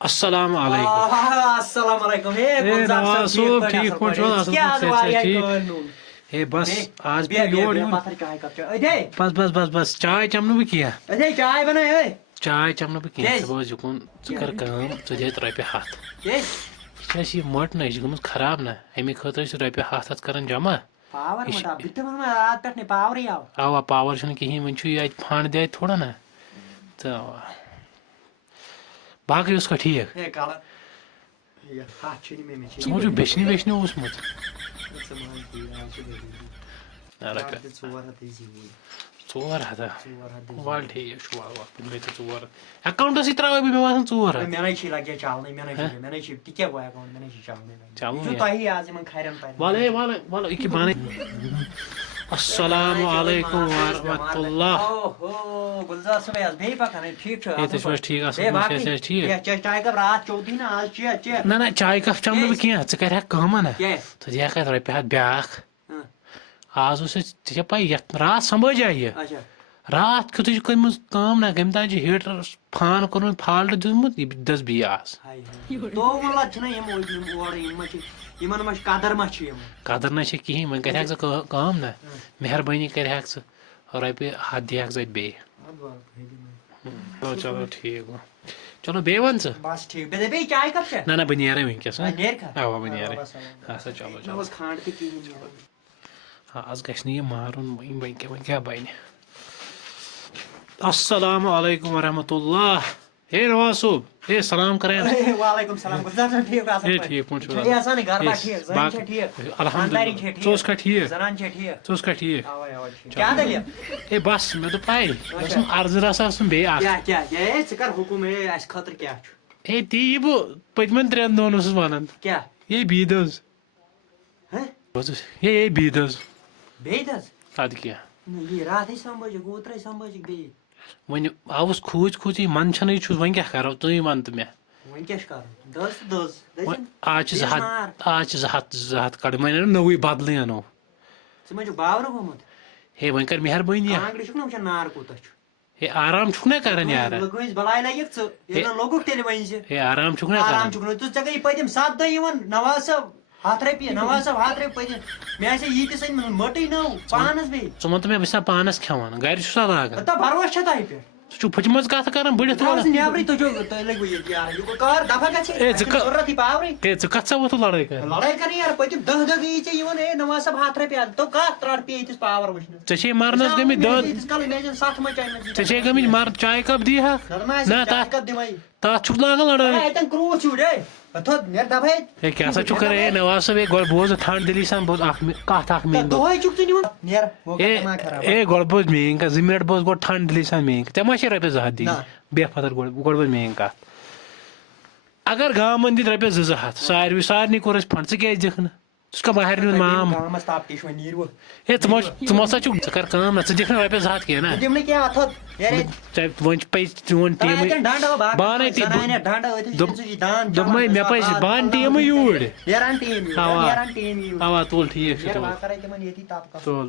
السلام علیکم ٹھیک ہے بس آج بس چائے چمنہٕ بہٕ کینٛہہ چائے چمنہٕ بہٕ کینٛہہ ژٕ بوز یُکُن ژٕ کر کٲم ژٕ دِ رۄپیہِ 100 یہِ چھِ یہِ مٔٹ نہ یہِ چھِ گٔمٕژ خراب نہ اَمہِ خٲطرٕ چھِ رۄپیہِ 100 کران جمع اوا پاور چھُنہٕ کِہیٖنۍ وۄنۍ چھُ یہِ اَتہِ فنٛڈ دِ اَتہِ تھوڑا نہ تہٕ اوا باقٕے اوسکھا ٹھیٖک ژٕ ما چھُکھ بیٚچھنہِ ویٚچھنہِ اوسمُت ژور ہتھ وَلہٕ ٹھیٖک چھُ وَلہٕ وَلہٕ گٔے ژٕ 4 اٮ۪کاوُنٛٹَسٕے ترٛاوَے بہٕ مےٚ باسان 4 وَلہٕ وَلہٕ یہِ کہِ بَنٕے السلام علیکم ورحمۃ اللہ تُہۍ چھِو حظ ٹھیٖک اَصٕل ٹھیٖک نہ چایہِ کپ چمنہٕ بہٕ کینٛہہ ژٕ کَرِہَکھ کٲمہ نہ ژٕ دِہَکھ اَتھ رۄپیہِ 100 بیٛاکھ آز اوس اَسہِ ژےٚ چھےٚ پَے یَتھ راتھ سمبٲجا یہِ راتھ کیُتھُے چھُ کٔرمٕژ کٲم نہ کٔمۍ تام چھُ ہیٖٹرَس فان کوٚرمُت فالٹ دیُتمُت یہِ دٔز بیٚیہِ آز قدر نہ چھِ کِہیٖنۍ وۄنۍ کَرِہَکھ ژٕ کٲم نہ مہربٲنی کَرِہَکھ ژٕ رۄپیہِ 100 دِہَکھ ژٕ اَتہِ بیٚیہِ چلو ٹھیٖک گوٚو چلو بیٚیہِ وَن ژٕ نہ بہٕ نیرے وٕنکٮ۪س اوا بہٕ نیرے اچھا چلو چلو آز گژھِ نہٕ یہِ مارُن وۄنۍ کیٛاہ بَنہِ السلام علیکم ورحمۃ اللہ ہے نواز صٲب ہے سلام کرے ٹھیٖک پٲٹھۍ چھُ الحمدُاللہ ژٕ اوسکھا ٹھیٖک ژٕ اوسکھا ٹھیٖک ہے بس مےٚ دوٚپ پاے عرضہٕ رژھا اوسُم بیٚیہِ اکھ ہے تی یہِ بہٕ پٔتمٮ۪ن 3 دۄہن اوسُس وَنان ہے بیٚیہِ دٔز ہے بیٚیہِ دٔز اَدٕ کیٛاہ وۄنۍ آوُس کھوٗژی من چھَنٕے چھُس وۄنۍ کیٛاہ کَرو تُہۍ وَن تہٕ مےٚ آز چھِ 2 ہَتھ کَڑٕنۍ وۄنۍ اَنو نوٚوُے بدلٕے اَنو ہے وۄنۍ کر مہربٲنی ہے آرام چھُکھ نا کران یارٕ ہے آرام چھُکھ نا کران ژٕ وَن تہٕ مےٚ بہٕ چھُسا پانَس کھٮ۪وان گرِ چھُسا لاگان ژٕ چھُکھ پھٕچمٕژ کَتھ کران بٔڑِتھ ہے ژٕ کَتھ سا ووتھُکھ لڑٲے کران ژےٚ چھے مرنس گٔمٕتۍ ژےٚ چھے گٔمٕتۍ چایہِ کپ دِیٖہَکھ نہ تَتھ چھُکھ لاگان لڑٲے ہے کیٛاہ سا چھُکھ کران ہے نواز صٲب ہے گۄڈٕ بوز ٹھنڈ دِلی سان بوز کَتھ اکھ میٲنۍ ہے گۄڈٕ بوز میٲنۍ کَتھ 2 مِنٹ بوز گۄڈٕ ٹھنڈ دِلی سان میٲنۍ ژےٚ ما چھے رۄپیَس 2 ہَتھ دِنۍ بیٚہہ پَتھر گۄڈٕ بوز میٲنۍ کَتھ اگر گامَن دِتۍ رۄپیَس 2 ہَتھ سارنٕے کوٚر اَسہِ فنٛڈ ژٕ کیٛازِ دِکھ نہٕ ژٕ چھُکھا مہرنہِ ہُنٛد مام ہے ژٕ ما سا چھُکھ ژٕ کر کٲم نہ ژٕ دِکھ نہٕ رۄپیَس 2 ہَتھ کینٛہہ نہ وۄنۍ چھِ پَے چون ٹیٖمٕے بہٕ دوٚپمَے مےٚ پَزِ بہٕ اَنہٕ ٹیٖمٕے یوٗرۍ اوا تُل ٹھیٖک چھُ تُل